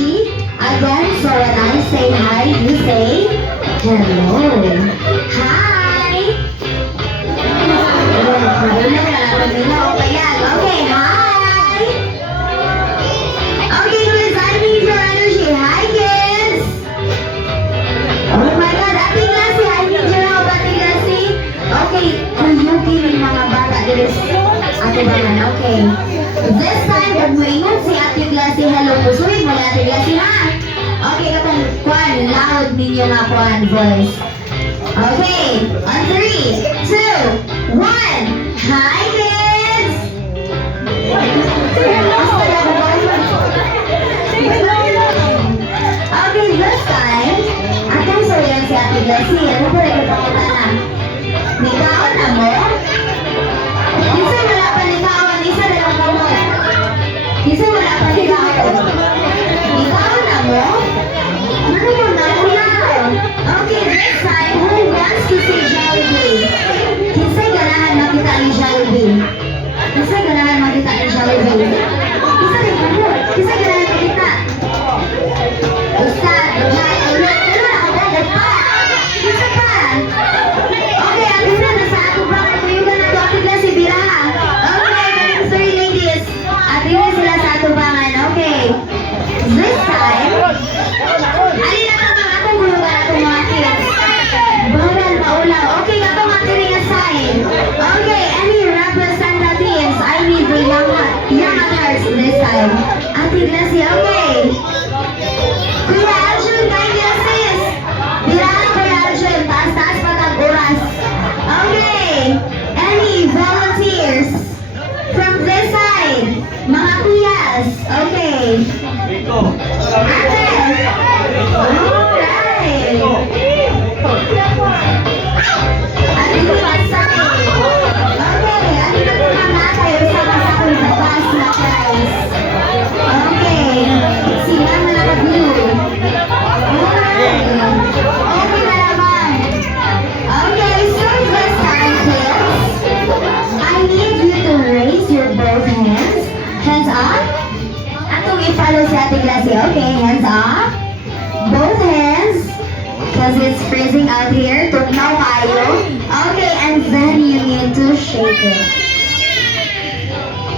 energy. Again, so when I say hi, you say hello. Hi! Okay, hi! Okay, kids, I need your energy. Hi, kids! Oh my God, Ate Glassy, I need your help, Ate Glassy. Okay, kuyuki ng mga bata dito. Ate Baman, okay. This time, pag maingat si Ate Glassy, hello, pusuin mo na Ate Glassy, ha? Okay, katong kwan, loud ninyo nga kwan voice. Okay, on 3, 2, 1. Hi, kids! Okay, this time, atong sabihan si Ate Glassy, ano po rin kapakita na? Nikaon na mo? Isa wala pa nikaon, isa na lang kamot. Isa wala pa nikaon. Nikaon na mo? Ano mo na unaw? Okay, this time, who wants to say Jollibee? Kinsay ganahan makita ni Jollibee? Kinsay ganahan makita ni Jollibee? Isa rin kamot. Kinsay ganahan makita? Ustad, ulit, ano na ako ba? Isa pa. Okay, ang isa na sa ato ba? Tuyugan na to, Ate Glassy, biraha. Okay, ganun, three ladies. At yun sila sa ato bangan. Okay. This time, alin na ka mga atong gulugan atong mga kids. Bawal maulaw. Okay, atong atiring aside. Okay, any representatives, I need the young at hearts this time. Ate Glassy, okay. Kuya Arjun, kindly assist. Birahan Kuya Arjun, taas-taas pa tag oras. Okay, any volunteers from this side? Mga kuyas, okay. Ate, alright. Ate ko pasay. Okay, ano na po mga kayo sa pasakon sa bus na guys. Okay, sila na nag-blue. Alright. Okay na naman. Okay, so this time, kids, I need you to raise your both hands. Hands up. Atong i-follow si Ate Glassy. Okay, hands up. Both hands. Because it's freezing out here. Tugnaw kayo. Okay, and then you need to shake it.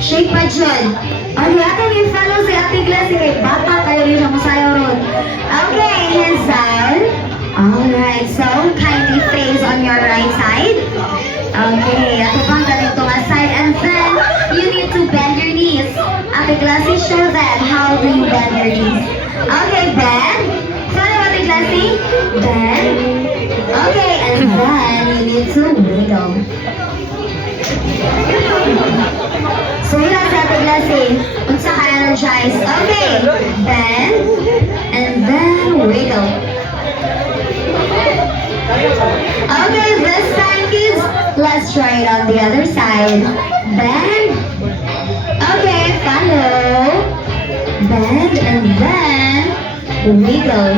Shake pa dyan. Okay, atong i-follow si Ate Glassy. Bata kayo rin ang masayo ron. Okay, hands down. Alright, so kindly face on your right side. Okay, ato pang ganito nga side. And then, you need to bend your knees. Ate Glassy, show them how do you bend your knees. Okay, bend. Follow Ate Glassy. Bend. Okay, and then you need to wiggle. So yun ang Ate Glassy. Unsa ka energize. Okay, bend. And then wiggle. Okay, this time, kids, let's try it on the other side. Bend. Okay, follow. Bend and then wiggle.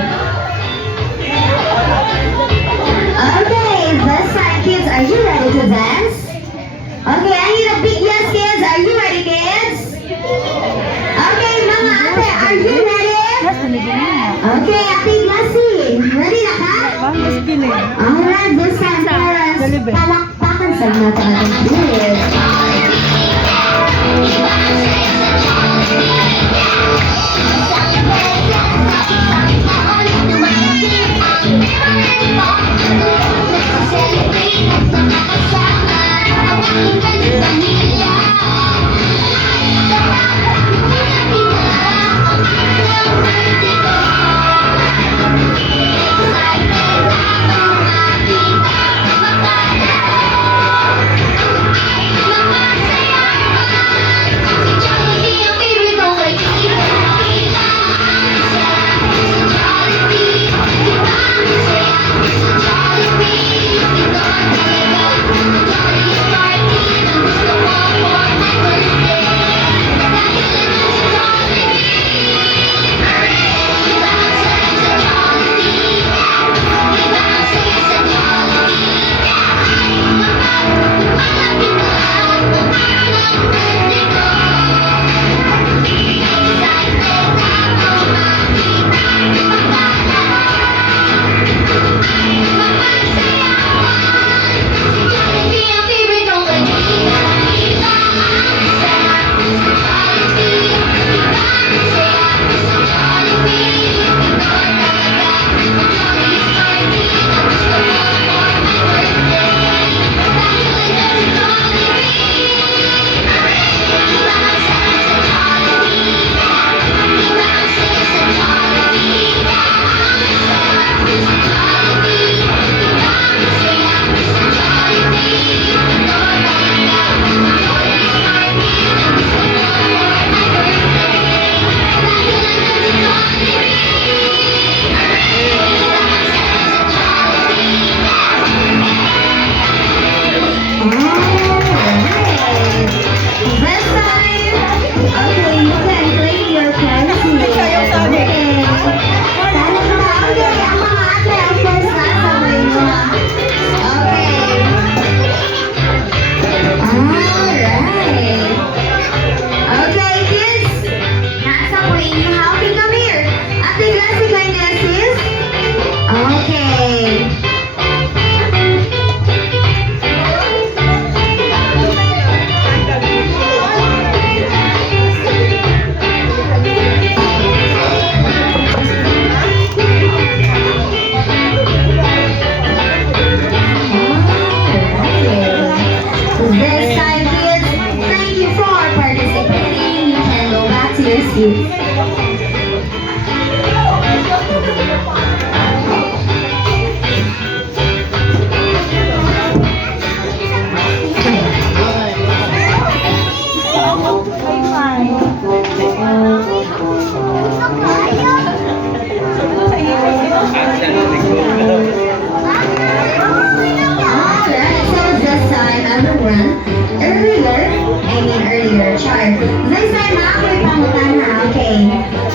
Okay, this time, kids, are you ready to dance? Okay, I need a big yes, kids. Are you ready, kids? Okay, mga ate, are you ready? Okay, Ate Glassy, ready na ka? Alright, this time, parents, palakpakan sa mga ating kids.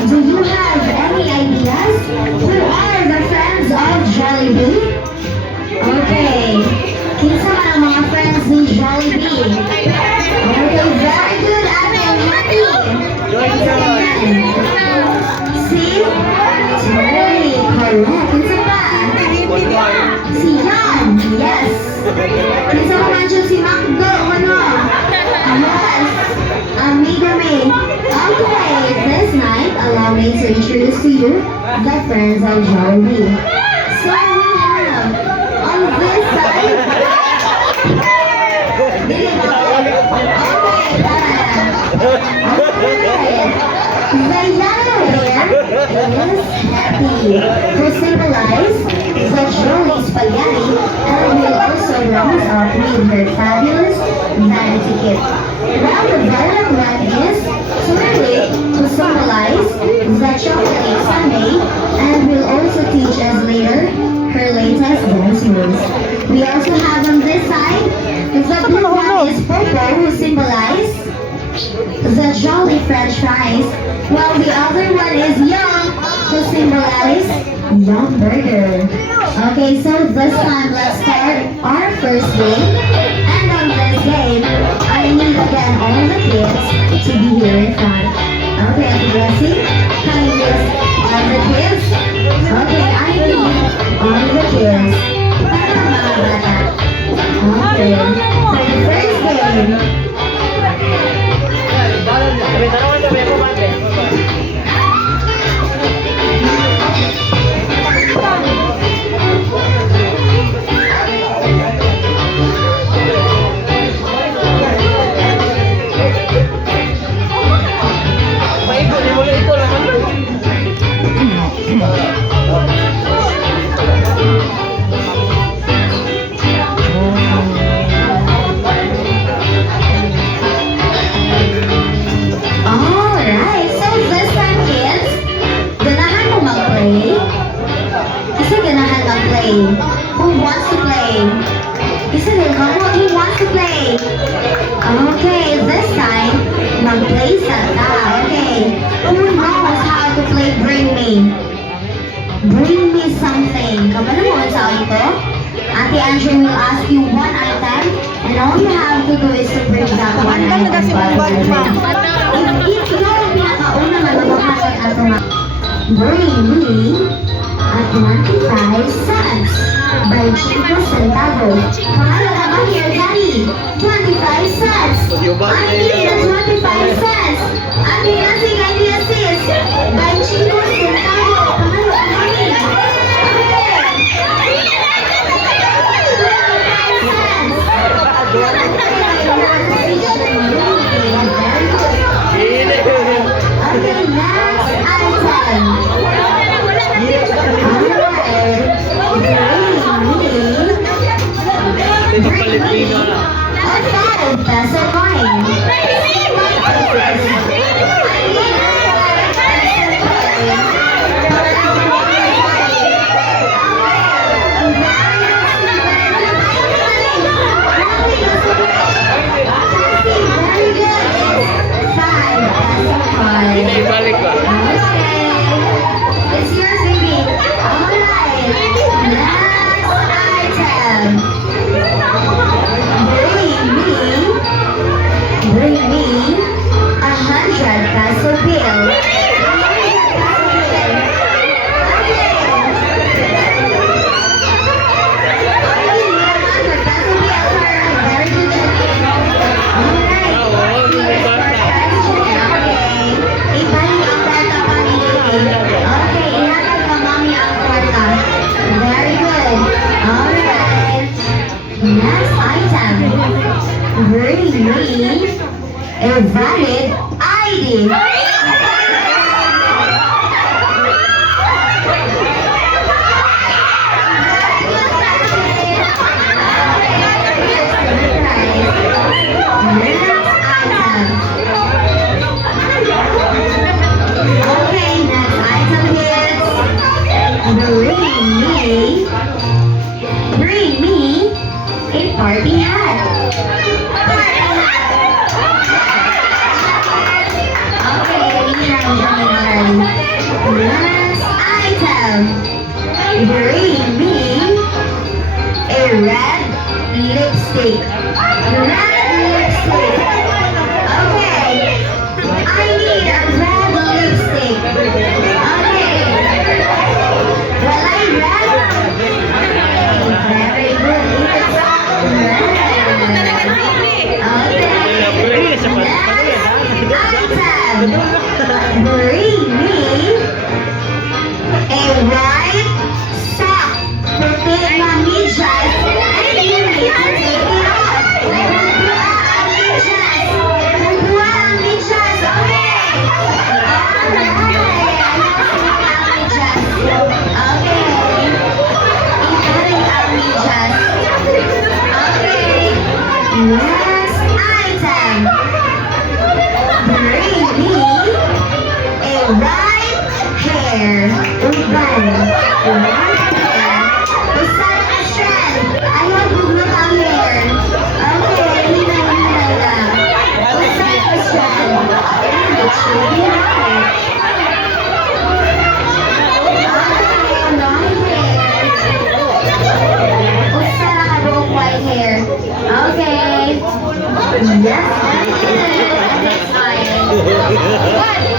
Do you have any ideas? Who are the friends of Jollibee? Okay. Kinsa man ang mga friends ni Jollibee? Okay, very good. Ate, happy. Si Terry, correct. Kinsa pa? Si Jan, yes. Kinsa pa man siya si Macdo, ano? Yes. Amiga May. Okay, this night, allow me to introduce to you the friends of Jollibee. So we have on this side. Okay, the yellow hair is happy, who symbolize the Jollibee spaghetti, and will also round up with her fabulous vanity kit. While the violet red is Twirly, who symbolize the chocolate sundae, and will also teach us later her latest dance moves. We also have on this side, the blue one is Popo, who symbolize the Jolly French fries, while the other one is Young, who symbolize Young Burger. Okay, so this time let's start our first game. And on this game, I need again all the kids to be here in front. Okay, Ate Blessing, can you list all the kids? Okay, I need all the kids. Para mga bata. Okay, for the first game, alright, so this time kids, ganahan mo mag-play? Kasi ganahan mag-play. Who wants to play? Kasi rin ka mo, who wants to play? Okay, this time, mag-play sa ta. Okay, who knows how to play Bring Me? Bring me something. Kamala mo sa ito? Ate Andrew will ask you one item, and all you have to do is to bring that one item. If ikaw ang pinakauna nga nababasag ato nga, bring me a 25 cents by Chico Centavo. Kamala ka ba here, Daddy? 25 cents. I need the 25 cents. Ate Nancy, can you assist? By Chico Centavo. Kamala ka ba here? Okay, next item. A 5 peso coin. Very good. 5 peso coin. Okay. It's yours, baby. Alright. Next item. Bring me 100 peso bill. Next item. Bring me a valid ID. Okay, next item is bring me a party hat. Okay, Bring me a white sock. Puti na medyas. And you need to take it off. Bubuha ang medyas. Okay. Next item. Bring me a white hair. Uban. White hair. Usad a strand. Ayaw buglot ang hair. Okay, hinay lang. Usad a strand. And it should be right. Okay, long hair. Usad ka buong white hair. Okay. Yes, that's it. Next one.